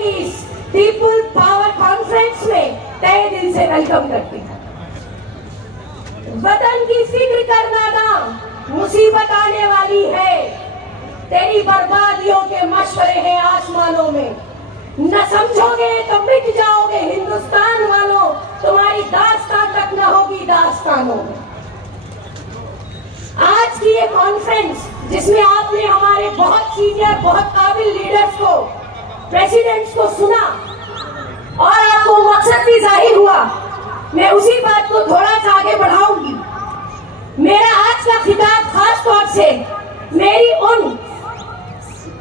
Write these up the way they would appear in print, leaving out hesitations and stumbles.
की इस people power conference में तहे दिल से वेलकम करती हूँ। वतन की फिक्र करना ना, मुसीबत आने वाली है। तेरी बर्बादियों के मशवरे हैं आसमानों में, न समझोगे तो मिट जाओगे हिंदुस्तान वालों, तुम्हारी दास्तान तक न होगी दास्तानों में। आज की ये कॉन्फ्रेंस जिसमें आपने हमारे बहुत सीनियर बहुत काबिल लीडर्स को, प्रेसिडेंट्स को सुना और आपको मकसद भी जाहिर हुआ, मैं उसी बात को थोड़ा सा आगे बढ़ाऊंगी। मेरा आज का खिताब खास तौर से मेरी उन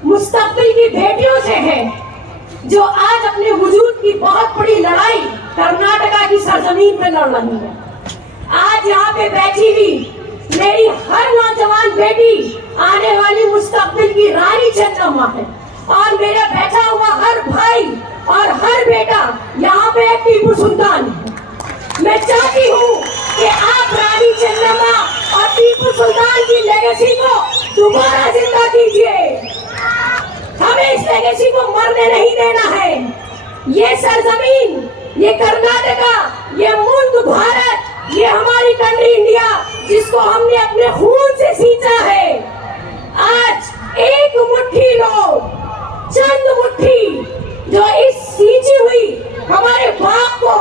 मुस्तकबिल की बेटियों से है जो आज अपने वजूद की बहुत बड़ी लड़ाई कर्नाटका की सरजमीन पे लड़ रही है। आज यहाँ पे बैठी हुई मेरी हर नौजवान बेटी आने वाली मुस्तकबिल की रानी चन्नम्मा है, और मेरा बैठा हुआ हर भाई और हर बेटा यहाँ पे टीपू सुल्तान है। मैं चाहती हूँ कि आप रानी चन्नम्मा और टीपू सुल्तान की लेगेसी को दोबारा जिंदा कीजिए। हमें इस लेगेसी को मरने नहीं देना है। ये सरजमीन, ये कर्नाटका, ये मुल्क भारत, ये हमारी कंट्री इंडिया जिसको हमने अपने खून से सींचा है, आज एक मुट्ठी लोग, चंद मुट्ठी जो इस सींची हुई हमारे बाप को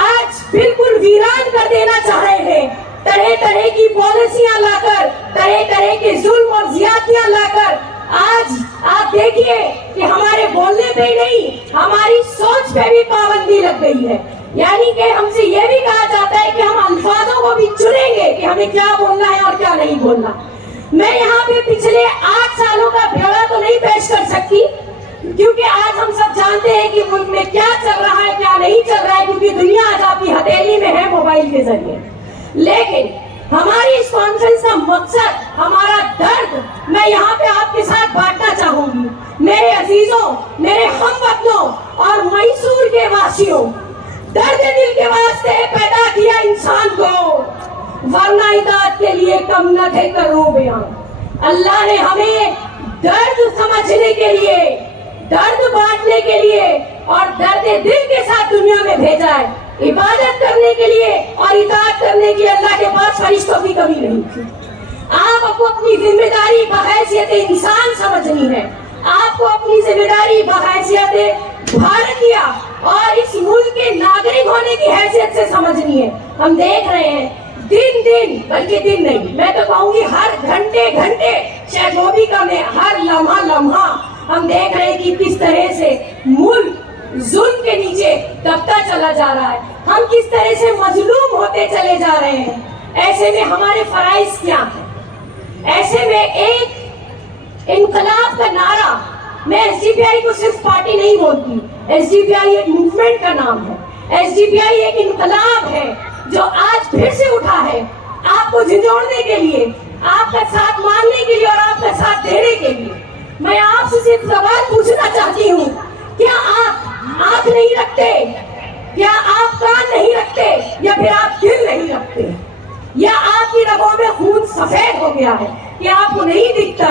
आज बिल्कुल वीरान कर देना चाह रहे हैं। तरह तरह की पॉलिसियां लाकर, तरह तरह के जुल्म और ज्यादतियां लाकर आज आप देखिए कि हमारे बोलने पे नहीं, हमारी सोच पे भी पाबंदी लग गई है। यानी कि हमसे यह भी कहा जाता है कि हम अल्फाजों को भी चुनेंगे कि हमें क्या बोलना है और क्या नहीं बोलना। मैं यहाँ पे पिछले 8 सालों का ब्यौरा तो नहीं पेश कर सकती, क्योंकि आज हम सब जानते हैं कि मुल्क में क्या चल रहा है क्या नहीं चल रहा है, क्योंकि दुनिया आज आपकी हथेली में है मोबाइल के जरिए। लेकिन हमारी इस कॉन्फ्रेंस का मकसद, हमारा दर्द मैं यहाँ पे आपके साथ बांटना चाहूंगी। मेरे अजीजों, मेरे हमवतनों और मैसूर के वासियों, दर्द दिल के वास्ते पैदा किया इंसान को, वरना इताअत के लिए कम न थे करो बयान। अल्लाह ने हमें दर्द समझने के लिए, दर्द बांटने के लिए और दर्द दिल के साथ दुनिया में भेजा है, इबादत करने के लिए और इताअत करने के लिए। अल्लाह के पास फरिश्तों की कमी नहीं थी। आपको अपनी जिम्मेदारी बहैसियत इंसान समझनी है, आपको अपनी जिम्मेदारी बहैसियत भारतीय और इस मुल्क के नागरिक होने की हैसियत से समझनी है। हम देख रहे हैं दिन दिन, बल्कि दिन नहीं, मैं तो कहूंगी हर घंटे घंटे, शायद वो भी कम है, हर लम्हा लम्हा हम देख रहे हैं कि किस तरह से मुल्क जुल्म के नीचे दबता चला जा रहा है, हम किस तरह से मजलूम होते चले जा रहे हैं। ऐसे में हमारे फराइज क्या है? ऐसे में एक इनकलाब का नारा, मैं एसडीपीआई को सिर्फ पार्टी नहीं बोलती, एसडीपीआई एक मूवमेंट का नाम है। एसडीपीआई एक इनकलाब है जो आज फिर से उठा है, आपको झंझोड़ने के लिए, आपका साथ मांगने के लिए और आपका साथ देने के लिए। मैं आपसे सिर्फ सवाल पूछना चाहती हूँ, क्या आप आंख नहीं रखते, क्या आप कान नहीं रखते, या फिर आप दिल नहीं रखते, या आपकी रगों में खून सफेद हो गया है कि आपको नहीं दिखता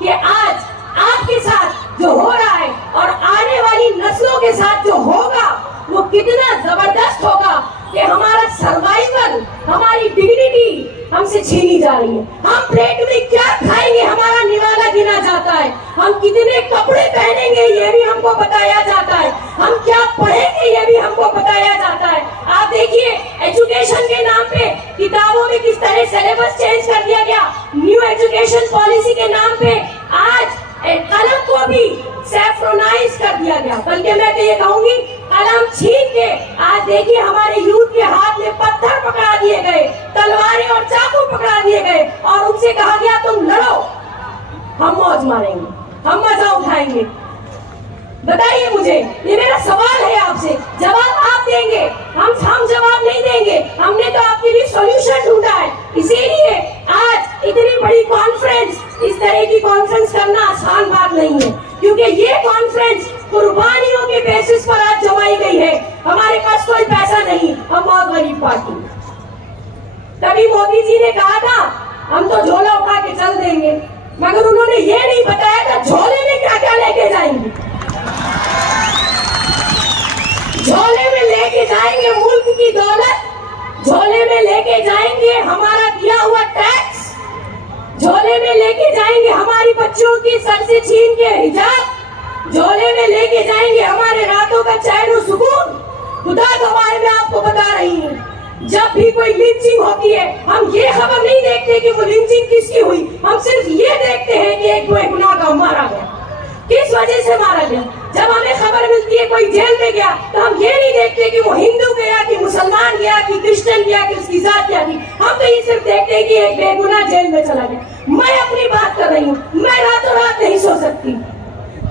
कि आज आपके साथ जो हो रहा है और आने वाली नस्लों के साथ जो होगा वो कितना जबरदस्त होगा कि हमारा सर्वाइवल, हमारी डिग्निटी हमसे छीनी जा रही है। हम प्लेट में क्या खाएंगे हमारा निवाला गिना जाता है, हम कितने कपड़े पहनेंगे ये भी हमको बताया जाता है, हम क्या पढ़ेंगे ये भी हमको बताया जाता है। आप देखिए एजुकेशन के नाम पे किताबों में किस तरह सिलेबस चेंज कर दिया गया, न्यू एजुकेशन पॉलिसी के नाम पे आज कलम को भी सैफ्रोनाइज कर दिया गया, बल्कि मैं तो ये कहूंगी कलम छीन के आज देखिए हमारे यूथ के हाथ में पत्थर पकड़ा दिए गए, तलवारें और चाकू पकड़ा दिए गए और उनसे कहा गया तुम लड़ो, हम मौज मारेंगे, हम मजा उठाएंगे। बताइए मुझे, ये मेरा सवाल है आपसे, जवाब आप देंगे, हम जवाब नहीं देंगे। हमने तो आपके लिए सॉल्यूशन ढूंढा है, इसीलिए आज इतनी बड़ी कॉन्फ्रेंस, इस तरह की कॉन्फ्रेंस करना आसान बात नहीं है, क्योंकि ये कॉन्फ्रेंस कुर्बानियों के बेसिस पर आज जमाई गई है। हमारे पास कोई पैसा नहीं, हम बहुत गरीब पार्टी। तभी मोदी जी ने कहा था हम तो झोला उठा के चल देंगे, मगर उन्होंने ये नहीं बताया था झोले में क्या क्या लेके जाएंगे। में लेके जाएंगे हमारा दिया हुआ टैक्स, झोले में लेके जाएंगे हमारी बच्चों की सर से छीन के हिजाब, झोले में लेके जाएंगे हमारे रातों का चैन और सुकून। खुदा गवाह मैं आपको बता रही हूँ, जब भी कोई लिंचिंग होती है हम ये खबर नहीं देखते कि वो लिंचिंग किसकी हुई, हम सिर्फ ये देखते हैं कि एक बेगुनाह मारा गया, किस वजह से मारा गया। जब हमें खबर मिलती है कोई जेल में गया तो हम ये नहीं देखते कि वो हिंदू गया कि मुसलमान गया कि क्रिश्चियन गया कि उसकी जात क्या थी, हम तो ये सिर्फ देखते हैं कि एक बेगुनाह जेल में चला गया। मैं अपनी बात कर रही हूँ, मैं रातों रात नहीं सो सकती,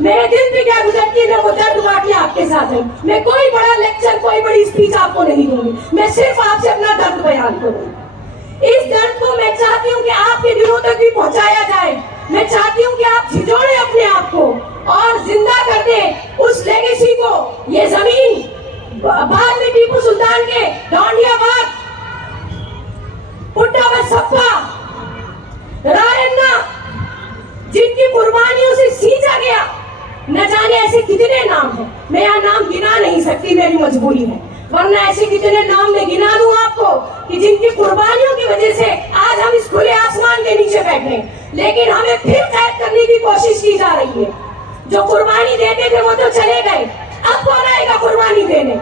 मेरे दिल पे क्या गुजरती है मैं वो दर्द बांटने आपके साथ हूँ। मैं कोई बड़ा लेक्चर कोई बड़ी स्पीच आपको नहीं दूंगी, मैं सिर्फ आपसे अपना दर्द बयान करूंगी। इस दर्द को मैं चाहती हूँ कि आपके दिलों तक भी पहुंचाया जाए। मैं चाहती हूँ कि आप झिझोड़े अपने आप को और जिंदा कर दे उस लेगेसी को। ये जमीन बाद में टीपू सुल्तान के डांडिया बाग, पुट्टा बसप्पा, रायन्ना, जिनकी कुर्बानियों से सींचा गया, न जाने ऐसे कितने नाम हैं, मैं यहाँ नाम गिना नहीं सकती, मेरी मजबूरी है, वरना ऐसे कितने नाम मैं गिना दूं आपको कि जिनकी कुर्बानियों की वजह से आज हम इस खुले आसमान के नीचे बैठे हैं। लेकिन हमें फिर कैद करने की कोशिश की जा रही है। जो कुर्बानी देते थे वो तो चले गए, अब कौन आएगा कुर्बानी देने?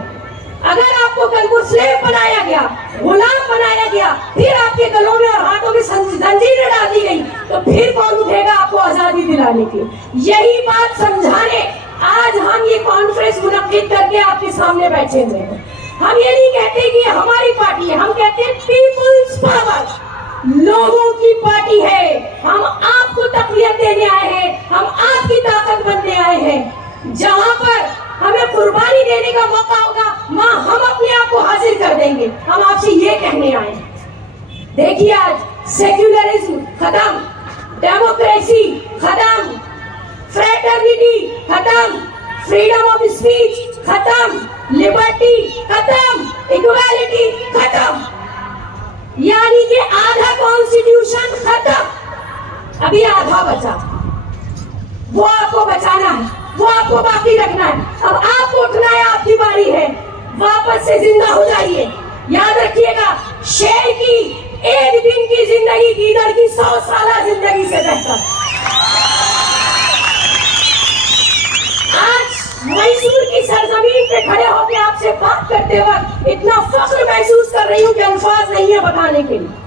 अगर आपको कल को स्लेव बनाया गया, गुलाम बनाया गया, फिर आपके गलों में और हाथों में जंजीरें डाल दी गई, तो फिर कौन उठेगा आपको आजादी दिलाने के? यही बात समझाने आज हम ये कॉन्फ्रेंस मुनक्किद करके आपके सामने बैठे हुए हैं। हम ये नहीं कहते कि हमारी पार्टी है, हम कहते हैं पीपुल्स पावर, लोगों की पार्टी है। हम आपको तकलीफ देने आए हैं, हम आपकी ताकत बनने आए हैं। जहां पर हमें कुर्बानी देने का मौका होगा वहां हम अपने आप को हाजिर कर देंगे। हम आपसे ये कहने आए। देखिए आज सेक्युलरिज्म खत्म, डेमोक्रेसी खत्म, फ्रेटर्निटी खत्म, फ्रीडम ऑफ स्पीच खत्म, लिबर्टी खत्म, इक्वालिटी खत्म, यानी कि आधा कॉन्स्टिट्यूशन खत्म, अभी आधा बचा, वो आपको बचाना है, वो आपको बाकी रखना है। अब आपको उठना है, आपकी बारी है, वापस से जिंदा हो जाइए। याद रखिएगा, शेर की एक दिन की जिंदगी गीदड़ की 100 साल जिंदगी से बेहतर। आज मैसूर की सरजमीन पे खड़े होकर आपसे बात करते वक्त इतना फख्र महसूस कर रही हूँ कि अल्फाज नहीं है बताने के लिए।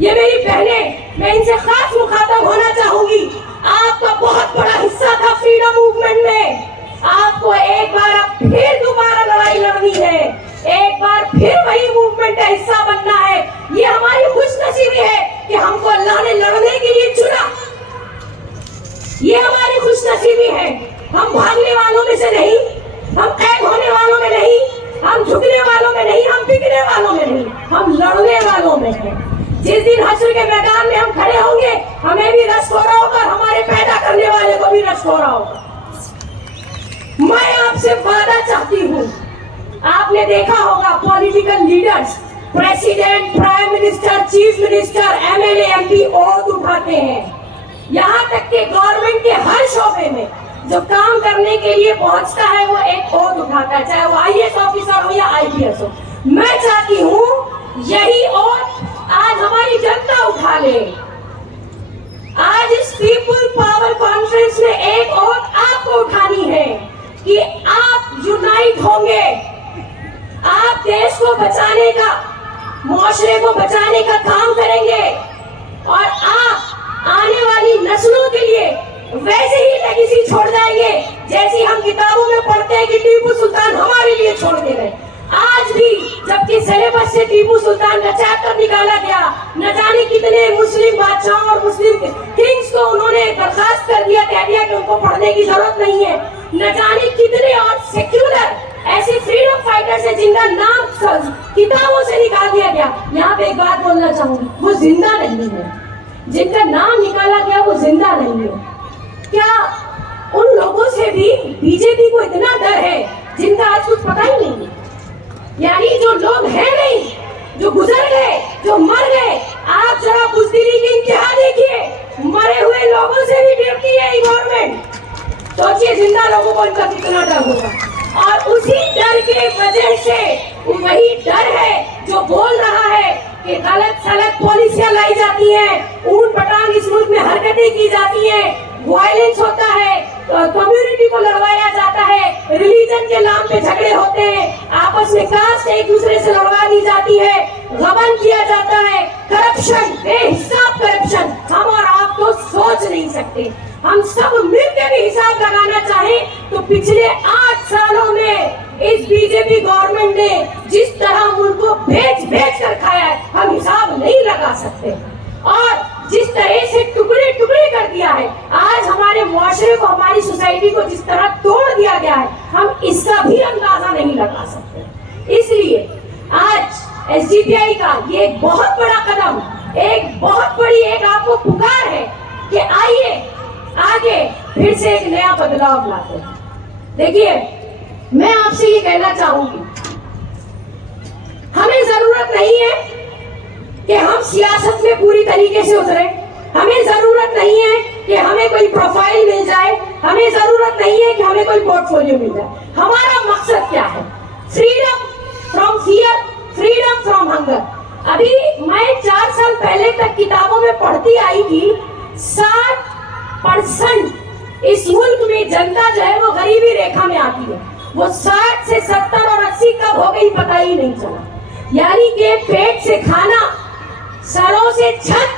ये मेरी बहनें, मैं इनसे खास मुखातब होना चाहूंगी। आपका बहुत बड़ा हिस्सा था फ्रीडम मूवमेंट में, आपको एक बार अब फिर दोबारा लड़ाई लड़नी है, एक बार फिर वही मूवमेंट का हिस्सा बनना है। ये हमारी खुशनसीबी है कि हमको अल्लाह ने लड़ने के लिए चुना, ये हमारी खुशनसीबी है। हम भागने वालों में से नहीं, हम कैद होने वालों में नहीं, हम झुकने वालों में नहीं, हम बिकने वालों में नहीं, हम लड़ने वालों में हैं। जिस दिन हश्र के मैदान में हम खड़े होंगे हमें भी रश्क हो रहा होगा, हमारे पैदा करने वाले को भी रश्क हो रहा होगा। मैं आपसे वादा चाहती हूँ, आपने देखा होगा political leaders, president, prime minister, chief minister, MLA, MP oath उठाते हैं। यहाँ तक के गवर्नमेंट के हर शोबे में जो काम करने के लिए पहुंचता है वो एक ओथ उठाता है, चाहे वो आईएएस ऑफिसर हो या आईपीएस हो। मैं चाहती हूँ यही ओथ आज हमारी जनता उठा ले। आज इस पीपुल पावर कॉन्फ्रेंस में एक ओथ आपको उठानी है कि आप यूनाइट होंगे, आप देश को बचाने का, मुआशरे को बचाने का काम करेंगे और आप आने वाली नस्लों के लिए वैसे ही लेगेसी छोड़ जाएंगे जैसी हम किताबों में पढ़ते हैं कि टीपू सुल्तान हमारे लिए छोड़ के गए। आज भी जबकि सिलेबस से टीपू सुल्तान का चैप्टर निकाला गया, न जाने कितने मुस्लिम बादशाहों और मुस्लिम किंग्स को उन्होंने बर्खास्त कर दिया, कह दिया कि उनको पढ़ने की जरूरत नहीं है। न जाने कितने और सेक्युलर ऐसे फ्रीडम फाइटर्स हैं जिनका नाम किताबों से निकाल दिया गया। यहाँ पे एक बात बोलना चाहूंगी, वो जिंदा नहीं है, जिनका नाम निकाला गया वो जिंदा नहीं है। क्या उन लोगों से भी बीजेपी को इतना डर है जिनका आज कुछ पता ही नहीं? यानी जो लोग हैं नहीं, जो गुजर गए, जो मर गए, आप जरा बुज़दिली की इंतहा देखिए, मरे हुए लोगों से भी डरती है गवर्नमेंट। सोचिए जिंदा लोगों को इनका कितना डर होगा। और उसी डर के वजह से वही डर है जो बोल रहा है कि गलत सलत पॉलिसियां लाई जाती हैं, ऊट पटांग इस मुल्क में हरकतें की जाती हैं, वायलेंस होता है, कम्युनिटी को लड़वाया जाता है, रिलीजन के नाम पे झगड़े होते हैं, आपस में कास्ट एक दूसरे से लड़वा दी जाती है, गबन किया जाता है, करप्शन, बेहिसाब करप्शन हम और आप तो सोच नहीं सकते। हम सब मिलकर भी हिसाब लगाना चाहें तो पिछले 8 सालों में इस बीजेपी गवर्नमेंट ने जिस तरह मुल्क को भेज कर खाया है, हम हिसाब नहीं लगा सकते। और जिस तरह से टुकड़े टुकड़े कर दिया है, आज हमारे मुआशरे को, हमारी सोसाइटी को जिस तरह तोड़ दिया गया है, हम इसका भी अंदाजा नहीं लगा सकते। इसलिए आज एसडीपीआई का ये एक बहुत बड़ा कदम, एक बहुत बड़ी एक आपको पुकार है कि आइए आगे फिर से एक नया बदलाव लाते हैं। देखिए, मैं आपसे ये कहना चाहूंगी, हमें जरूरत नहीं है कि हम सियासत में पूरी तरीके से उतरे, हमें जरूरत नहीं है कि हमें कोई प्रोफाइल मिल जाए, हमें जरूरत नहीं है कि हमें कोई पोर्टफोलियो मिल जाए। हमारा मकसद क्या है? Freedom from fear, freedom from hunger. अभी मैं 4 साल पहले तक किताबों में पढ़ती आई थी, 60% इस मुल्क में जनता जो है वो गरीबी रेखा में आती है। वो 60 से 70 और 80 कब हो गई पता ही नहीं चला। यानी कि पेट से खाना, सरों से छत,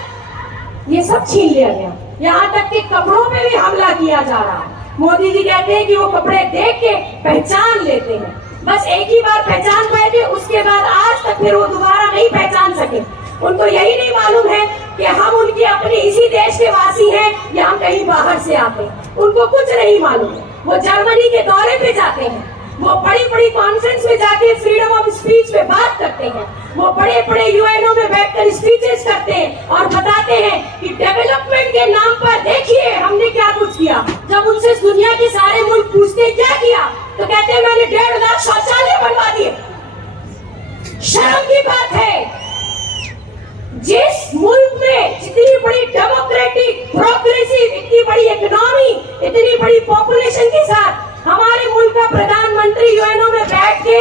ये सब छीन लिया गया। यहाँ तक कि कपड़ों पे भी हमला किया जा रहा है। मोदी जी कहते हैं कि वो कपड़े देख के पहचान लेते हैं, बस एक ही बार पहचान पाए थे, उसके बाद आज तक फिर वो दोबारा नहीं पहचान सके। उनको यही नहीं मालूम है कि हम उनके अपने इसी देश के वासी हैं या हम कहीं बाहर से आते हैं। उनको कुछ नहीं मालूम है। वो जर्मनी के दौरे पे जाते हैं, वो बड़ी बड़ी कॉन्फ्रेंस में जाके फ्रीडम ऑफ स्पीच पे बात करते हैं, वो बड़े बड़े यूएनओ में बैठकर स्पीचेस करते हैं और बताते हैं कि डेवलपमेंट के नाम पर देखिए हमने क्या कुछ किया। जब उनसे दुनिया के सारे मुल्क पूछते क्या किया, तो कहते हैं मैंने 1.5 लाख शौचालय बनवा दिए। शर्म की बात है, जिस मुल्क में जितनी बड़ी डेमोक्रेटिक, प्रोग्रेसिव, इतनी बड़ी इकोनॉमी, इतनी बड़ी पॉपुलेशन के साथ हमारे मुल्क का प्रधानमंत्री यूएनओ में बैठ के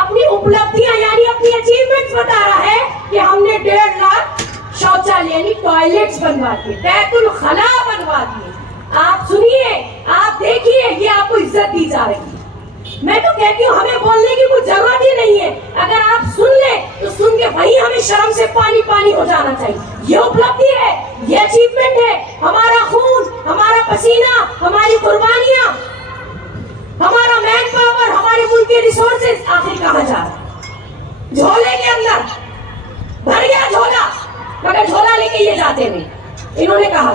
अपनी उपलब्धियां यानी अपनी अचीवमेंट्स बता रहा है कि हमने 1.5 लाख शौचालय यानी टॉयलेट्स बनवा दिए, बैतुल खला बनवा दिए। आप सुनिए, आप देखिए, ये आपको इज्जत दी जा रही है। मैं तो कहती हूँ हमें बोलने की कोई जरूरत ही नहीं है। अगर आप सुन ले तो सुन के वही हमें शर्म से पानी पानी हो जाना चाहिए। ये उपलब्धि है, ये अचीवमेंट है, हमारा खून, हमारा पसीना, हमारी कुर्बानियां, हमारा मैन पावर, हमारे मुल्क के रिसोर्सेज आखिर कहाँ जा रहा है? झोले के अंदर भर गया झोला, मगर झोला लेके ये जाते नहीं। इन्होंने कहा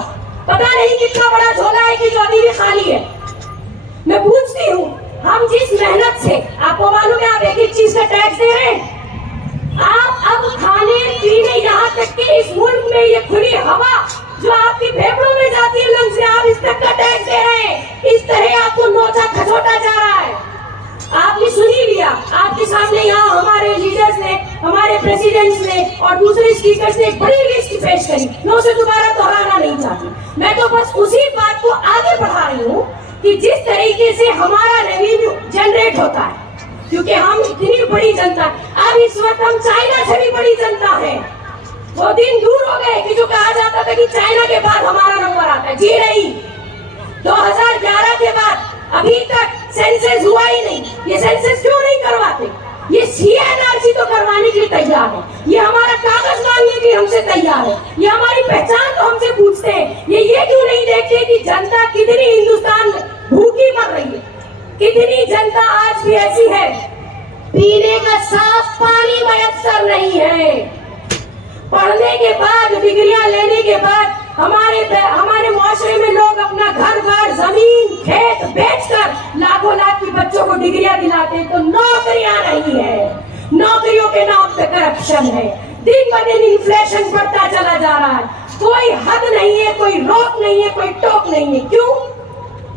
पता नहीं कितना बड़ा झोला है कि जो अभी भी खाली है। मैं पूछती हूँ, हम जिस मेहनत से, आपको मालूम है आप एक एक चीज का टैक्स दे रहे हैं, आप अब खाने पीने, यहाँ तक कि इस मुल्क में ये खुली हवा जो आपकी फेफड़ों में जाती है लंग्स में, आप इस तक का टैक्स दे रहे हैं। इस तरह आपको नोचा खसोटा जा रहा है। आपने सुन ही लिया, आपके सामने यहाँ हमारे लीडर्स ने, हमारे प्रेसिडेंट्स ने और दूसरे स्पीकर्स ने एक बड़ी लिस्ट पेश करी। मैं उसे दोबारा दोहराना नहीं चाहती, मैं तो बस उसी बात को आगे बढ़ा रही हूँ कि जिस तरीके से हमारा रेवेन्यू जनरेट होता है, क्योंकि हम इतनी बड़ी जनता, अब इस वक्त हम चाइना से भी बड़ी जनता है। वो दिन दूर हो गए कि जो कहा जाता था कि चाइना के बाद हमारा नंबर आता है। जी नहीं, 2011 के बाद अभी तक सेंसस हुआ ही नहीं। ये सेंसस क्यों नहीं करवाते? ये सीएनआरसी तो करवाने के लिए तैयार है, ये हमारा कागज मांगने के लिए हमसे तैयार है, ये हमारी पहचान तो हमसे पूछते हैं। ये क्यों नहीं देखते कि जनता कितनी हिंदुस्तान में भूखी मर रही है, कितनी जनता आज भी ऐसी है पीने का साफ पानी मयसर नहीं है। पढ़ने के बाद, डिग्रियां लेने के बाद हमारे मुआशरे में लोग अपना घर बार, जमीन, खेत बेचकर लाखों लाख की बच्चों को डिग्रियां दिलाते, तो नौकरियां नहीं है। नौकरियों के नाम पे करप्शन है, दिन ब दिन इन्फ्लेशन बढ़ता चला जा रहा है, कोई हद नहीं है, कोई रोक नहीं है, कोई टोक नहीं है। क्यों?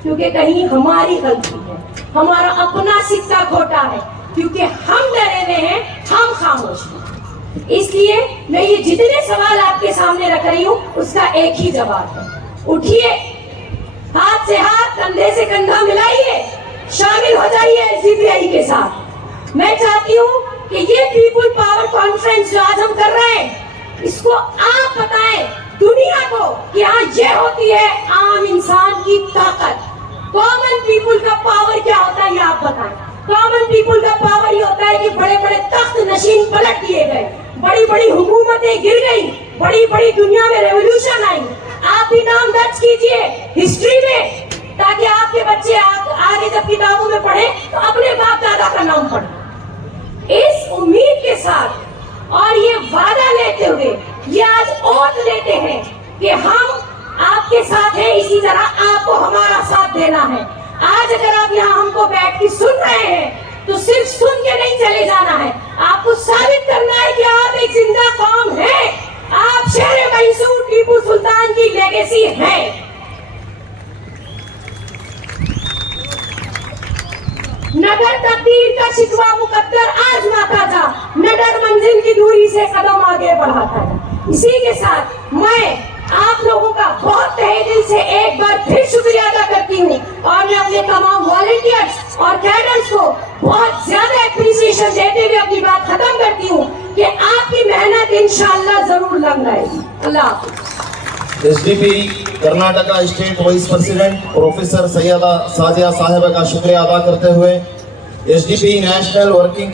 क्योंकि कहीं हमारी गलती है, हमारा अपना सिक्का खोटा है, क्योंकि हम डरे हुए हैं, हम खामोश हैं। इसलिए मैं ये जितने सवाल आपके सामने रख रही हूँ उसका एक ही जवाब है, उठिए, हाथ से हाथ, कंधे से कंधा मिलाइए, शामिल हो जाइए एसडीपीआई के साथ। मैं चाहती हूँ कि ये पीपुल पावर कॉन्फ्रेंस जो आज हम कर रहे हैं, इसको आप बताएं दुनिया को कि हाँ ये होती है आम इंसान की ताकत। कॉमन पीपुल का पावर क्या होता है ये आप बताएं। कॉमन पीपुल का पावर ये होता है कि बड़े बड़े तख्त नशीन पलट दिए गए, बड़ी बड़ी हुकूमतें गिर गई, बड़ी बड़ी दुनिया में रेवोल्यूशन आई। आप भी नाम दर्ज कीजिए हिस्ट्री में, ताकि आपके बच्चे आगे जब किताबों में पढ़े तो अपने बाप दादा का नाम पढ़े। इस उम्मीद के साथ और ये वादा लेते हुए ये आज ओथ लेते हैं कि हम आपके साथ हैं, इसी तरह आपको हमारा साथ देना है। आज अगर आप यहाँ हमको बैठ के सुन रहे हैं तो सिर्फ सुन के नहीं चले जाना है, आपको साबित करना है कि आप एक जिंदा कौम हैं, आप शेर मैसूर टीपू सुल्तान की लेगेसी हैं। नगर तकदीर का शिकवा मुकद्दर आजमाता जा, नगर मंजिल की दूरी से कदम आगे बढ़ाता जा। इसी के साथ मैं आप लोगों का बहुत तहे दिल से एक बार फिर शुक्रिया अदा करती हूँ और मैं अपने तमाम वॉलंटियर्स और कैडर्स को बहुत ज्यादा एप्रिसिएशन देते हुए अपनी बात खत्म करती हूँ कि आपकी मेहनत इंशाअल्लाह जरूर लग जाएगी। अल्लाह हाफिज़। SDP Karnataka state vice president professor Syeda Sajiya साहिबा का शुक्रिया अदा करते हुए एसडीपी नेशनल वर्किंग